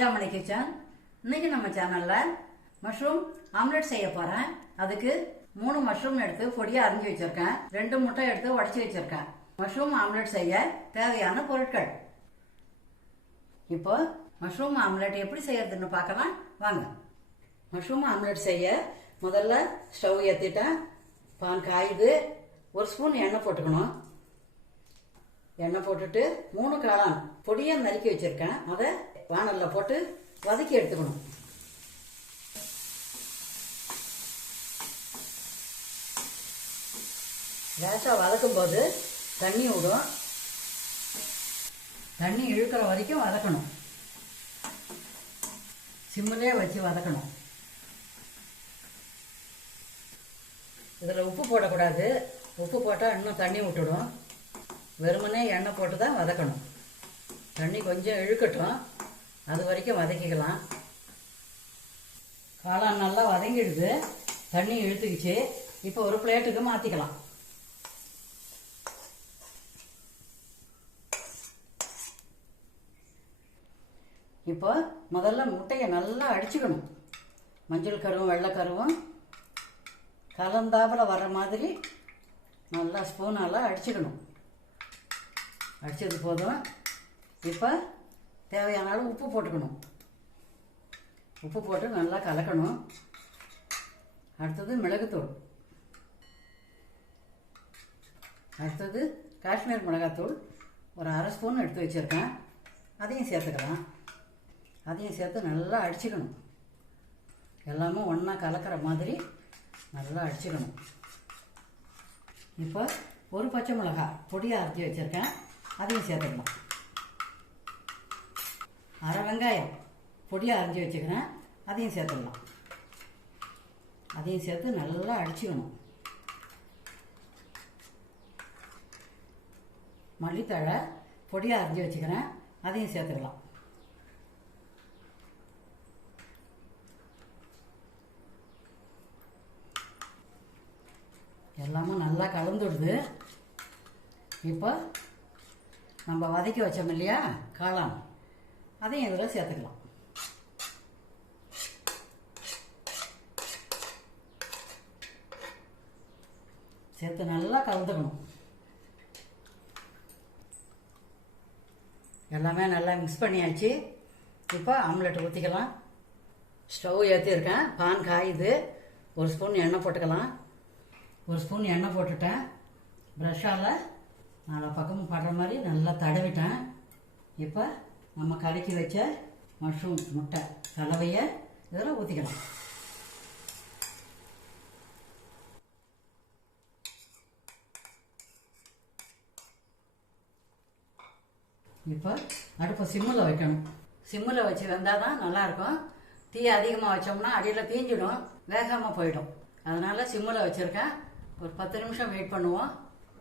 பஞ்சாமணி kitchen. இன்னைக்கு நம்ம சேனல்ல மஷ்ரூம் ஆம்லெட் செய்ய போறேன். அதுக்கு 3 மஷ்ரூம் எடுத்து பொடியா அரிஞ்சு வச்சிருக்கேன். 2 முட்டை எடுத்து உடைச்சி வச்சிருக்கேன். மஷ்ரூம் ஆம்லெட் செய்ய தேவையான பொருட்கள். இப்போ மஷ்ரூம் ஆம்லெட் எப்படி செய்யறதுன்னு பார்க்கலாம் வாங்க. மஷ்ரூம் ஆம்லெட் செய்ய முதல்ல ஸ்டவ் ஏற்றிட்டேன். பான் காயுது. 1 ஸ்பூன் எண்ணெய் போட்டுக்கணும். எண்ணெய் போட்டுட்டு 3 காளான் பொடியா நறுக்கி வச்சிருக்கேன். அதை வானல்ல போட்டு வதக்கி எடுத்துக்கணும். லேசாக வதக்கும் போது தண்ணி விடும். தண்ணி இழுக்கிற வரைக்கும் வதக்கணும். சிம்மிலே வச்சு வதக்கணும். இதில் உப்பு போடக்கூடாது. உப்பு போட்டால் இன்னும் தண்ணி விட்டுடும். வெறுமனே எண்ணெய் போட்டு தான் வதக்கணும். தண்ணி கொஞ்சம் இழுக்கட்டும். அது வரைக்கும் வதக்கிக்கலாம். காளான் நல்லா வதங்கிடுது. தண்ணி இழுத்துக்கிச்சு. இப்போ ஒரு பிளேட்டுக்கு மாற்றிக்கலாம். இப்போ முதல்ல முட்டையை நல்லா அடிச்சுக்கணும். மஞ்சள் கருவும் வெள்ளைக்கருவும் கலந்தாப்புல வர்ற மாதிரி நல்லா ஸ்பூனால் அடிச்சுக்கணும். அடித்தது போதும். இப்போ தேவையான அளவு உப்பு போட்டுக்கணும். உப்பு போட்டு நல்லா கலக்கணும். அடுத்தது மிளகுத்தூள். அடுத்தது காஷ்மீர் மிளகாத்தூள் ஒரு 1/2 ஸ்பூன் எடுத்து வச்சுருக்கேன். அதையும் சேர்த்துக்கலாம். அதையும் சேர்த்து நல்லா அடிச்சுக்கணும். எல்லாமே ஒன்றா கலக்கிற மாதிரி நல்லா அடிச்சுக்கணும். இப்போ ஒரு பச்சை மிளகாய் பொடியாக அரைச்சி வச்சுருக்கேன். அதையும் சேர்த்துக்கலாம். 1/2 வெங்காயம் பொடியாக அரைஞ்சி வச்சுக்கிறேன். அதையும் சேர்த்துடலாம். அதையும் சேர்த்து நல்லா அடிச்சுக்கணும். மல்லித்தழை பொடியாக அரைஞ்சி வச்சுக்கிறேன். அதையும் சேர்த்துக்கலாம். எல்லாமே நல்லா கலந்துடுது. இப்போ நம்ம வதக்கி வச்சோம் இல்லையா காளான், அதையும் இதில் சேர்த்துக்கலாம். சேர்த்து நல்லா கலந்துக்கணும். எல்லாமே நல்லா மிக்ஸ் பண்ணியாச்சு. இப்போ ஆம்லெட் ஊற்றிக்கலாம். ஸ்டவ் ஏற்றிருக்கேன். பான் காயுது. 1 ஸ்பூன் எண்ணெய் போட்டுக்கலாம். 1 ஸ்பூன் எண்ணெய் போட்டுட்டேன். ப்ரஷ்ஷால் 4 பக்கமும் படுற மாதிரி நல்லா தடவிட்டேன். இப்போ நம்ம கலக்கி வச்ச மஷ்ரூம் முட்டை கலவையை இதில் ஊற்றிக்கலாம். இப்போ அடுப்பை சிம்மில் வைக்கணும். சிம்மில் வச்சு வெந்தால் தான் நல்லாயிருக்கும். தீ அதிகமாக வச்சோம்னா அடியில் தீஞ்சிடும், வேகாமல் போயிடும். அதனால் சிம்மில் வச்சுருக்கேன். ஒரு 10 நிமிஷம் வெயிட் பண்ணுவோம்.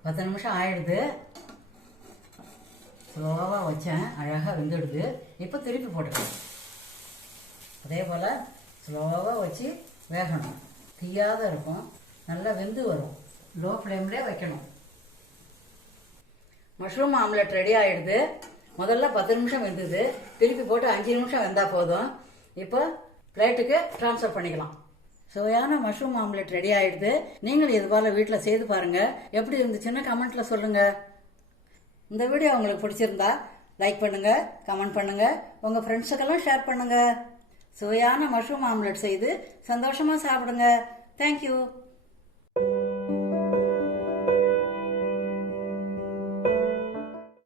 10 நிமிஷம் ஆயிடுது. ஸ்லோவாக வச்சேன். அழகாக வெந்துடுது. இப்போ திருப்பி போட்டுக்கலாம். அதே போல் ஸ்லோவாக வச்சு வேகணும். தீயாத இருக்கும். நல்லா வெந்து வரும். லோ ஃப்ளேம்லேயே வைக்கணும். மஷ்ரூம் ஆம்லெட் ரெடி ஆகிடுது. முதல்ல 10 நிமிஷம் வெந்தது. திருப்பி போட்டு 5 நிமிஷம் வெந்தால் போதும். இப்போ பிளேட்டுக்கு ட்ரான்ஸ்ஃபர் பண்ணிக்கலாம். சுவையான மஷ்ரூம் ஆம்லெட் ரெடி ஆகிடுது. நீங்கள் இது போல் வீட்டில் செய்து பாருங்கள். எப்படி இருந்துச்சுன்னு கமெண்ட்டில் சொல்லுங்கள். இந்த வீடியோ உங்களுக்கு பிடிச்சிருந்தா லைக் பண்ணுங்கள், கமெண்ட் பண்ணுங்கள், உங்கள் ஃப்ரெண்ட்ஸுக்கெல்லாம் ஷேர் பண்ணுங்கள். சுவையான மஷ்ரூம் ஆம்லெட் செய்து சந்தோஷமாக சாப்பிடுங்க. தேங்க்யூ.